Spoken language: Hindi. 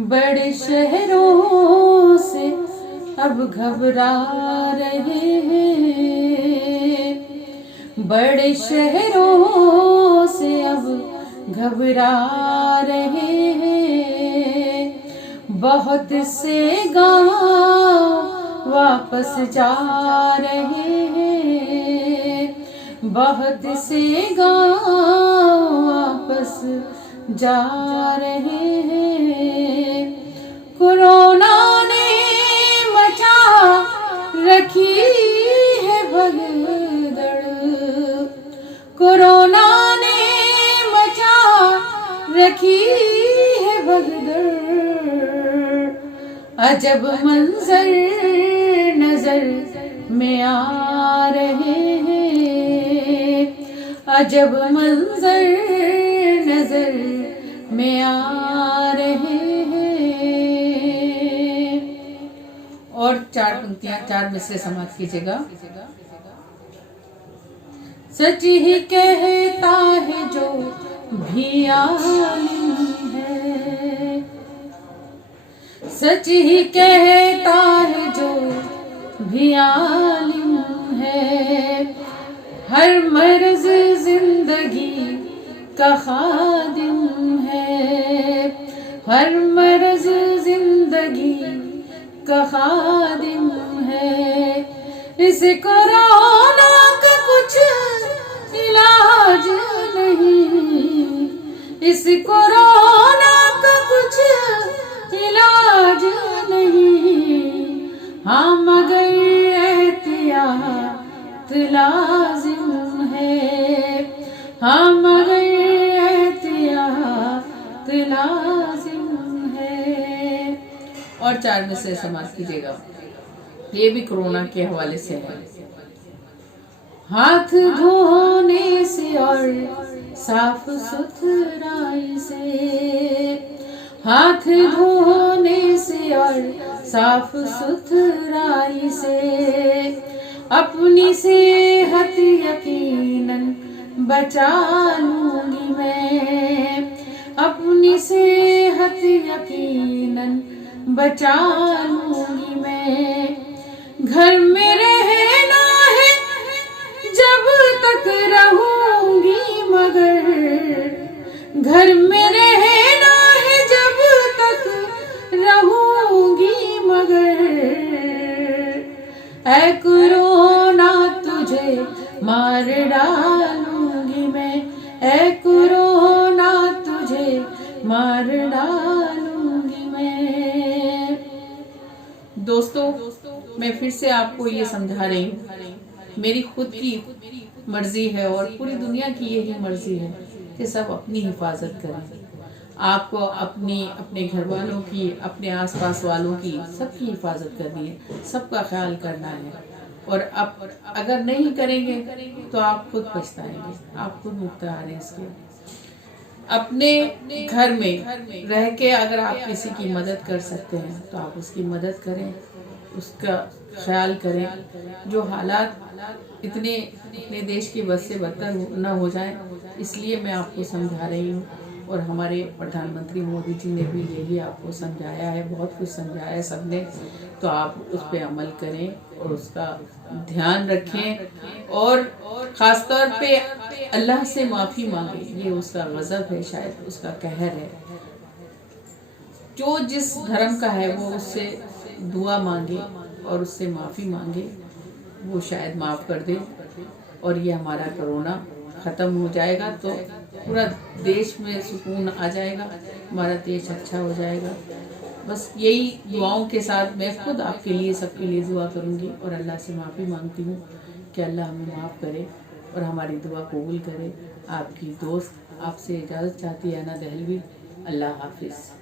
बड़े शहरों से अब घबरा रहे हैं, बड़े शहरों से अब घबरा रहे हैं। बहुत से गांव वापस जा रहे हैं, बहुत से गांव वापस जा रहे हैं। कोरोना ने मचा रखी है भगदड़, कोरोना ने मचा रखी है भगदड़। अजब मंजर नजर में आ रहे हैं, अजब मंजर नजर में आ रहे हैं। और चार पंक्तियां, चार मिसरे समाप्त कीजिएगा। सच ही कहता है जो भी आलिम है, सच ही कहता है जो भी आलिम है। हर मर्ज जिंदगी का खादिम है, हर मर्ज जिंदगी का खादिम है। इस कोरोना का कुछ इलाज नहीं, इस कोरोना का कुछ इलाज नहीं। हाँ मगर एहतियात लाजिम है, हाँ मगर एहतियात लाजिम है। और चार में से समाप्त कीजिएगा, ये भी कोरोना के हवाले से है। हाथ धोने से और साफ सुथराई से, हाथ धोने से और साफ सुथराई से। अपनी सेहत यकीनन बचा लूंगी मैं, अपनी सेहत यकीनन बचा लूंगी मैं। घर में रहना है जब तक रहूंगी मगर, घर में रहना है जब तक रहूंगी मगर। ऐ कोरोना तुझे मार डालूंगी मैं, ऐ कोरोना तुझे मार डालूंगी मैं। दोस्तों, मैं फिर से आपको ये समझा रही हूँ, मेरी खुद की मर्जी है और पूरी दुनिया की यही मर्जी है कि सब अपनी हिफाजत करें। आपको अपनी, अपने घर वालों की, अपने आसपास वालों की, सबकी हिफाजत करनी है, सबका ख्याल करना है। और अब अगर नहीं करेंगे तो आप खुद पछताएंगे, आप खुद मुख्तार हैं इसके। अपने घर में रह के अगर आप किसी की मदद कर सकते हैं तो आप उसकी मदद करें, उसका ख्याल करें। जो हालात इतने अपने देश के बस से बदतर न हो जाए, इसलिए मैं आपको समझा रही हूँ। और हमारे प्रधानमंत्री मोदी जी ने भी यही आपको समझाया है, बहुत कुछ समझाया है सबने। तो आप उस पर अमल करें और उसका ध्यान रखें और ख़ास तौर पे अल्लाह से माफ़ी मांगे। ये उसका गज़ब है, शायद उसका कहर है। जो जिस धर्म का है वो उससे दुआ मांगे और उससे माफ़ी मांगे, वो शायद माफ़ कर दे और ये हमारा कोरोना ख़त्म हो जाएगा तो पूरा देश में सुकून आ जाएगा, हमारा देश अच्छा हो जाएगा। बस यही दुआओं के साथ मैं खुद आपके लिए, सबके लिए दुआ करूँगी और अल्लाह से माफ़ी मांगती हूँ कि अल्लाह हमें माफ़ करे और हमारी दुआ कबूल करे। आपकी दोस्त आपसे इजाज़त चाहती है, अना दहलवी। अल्लाह हाफिज़।